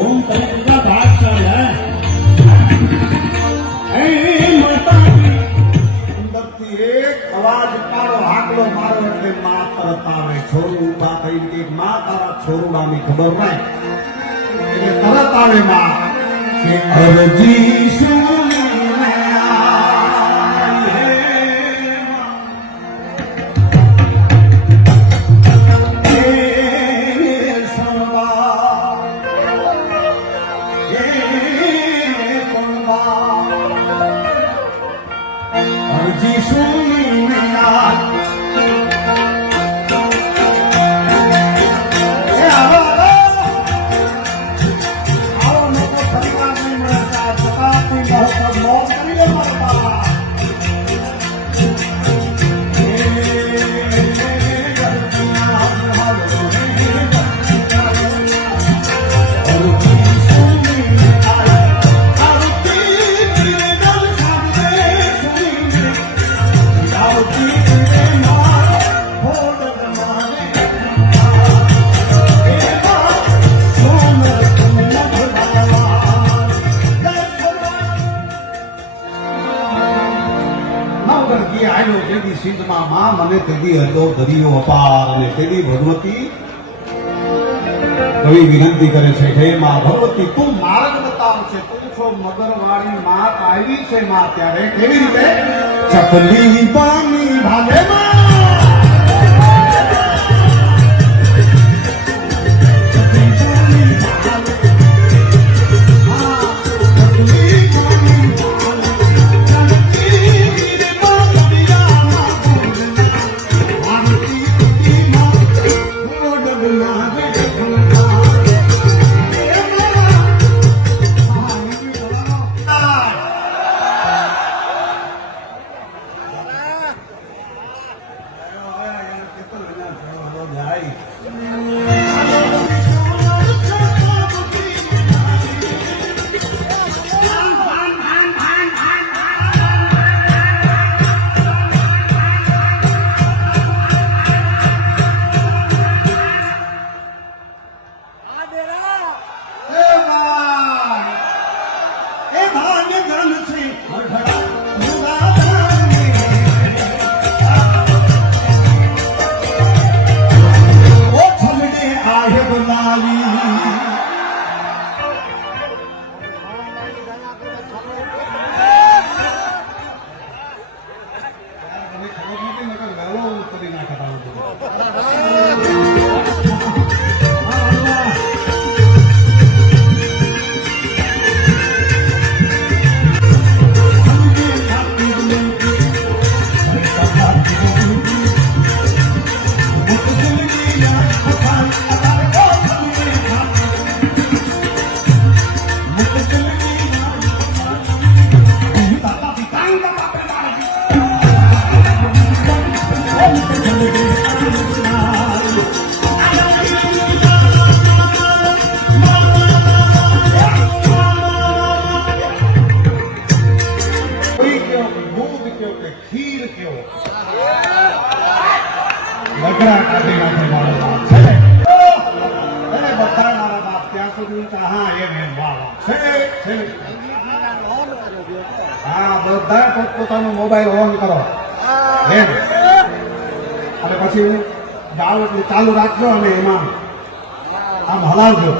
ओम तरीका भाग चल है અંદરથી એક અવાજ પાડો હાકલો મારો એટલે માં તરત આવે. છોરું ઉભા થઈ કે માં તારા છોરુડાની ખબર નહીં એટલે તરત આવે માં કે અરજી સુનીને આઈ હે માં. હે સણવા, હે સણવા, અરજી સુનીને આઈ. માં મને તેદી હતો દરિયો અપાર અને તેદી ભગવતી કવિ વિનંતી કરે છે હે માં ભગવતી તું માર્ગ બતાવશે. તું છો મગરવાળી માં આવી છે માં ત્યારે કેવી રીતે ચકલી પાણી ભાગે માં. પોતાનો મોબાઈલ ઓન કરો અને પછી ચાલુ રાખજો અને એમાં આમ હલાવજો.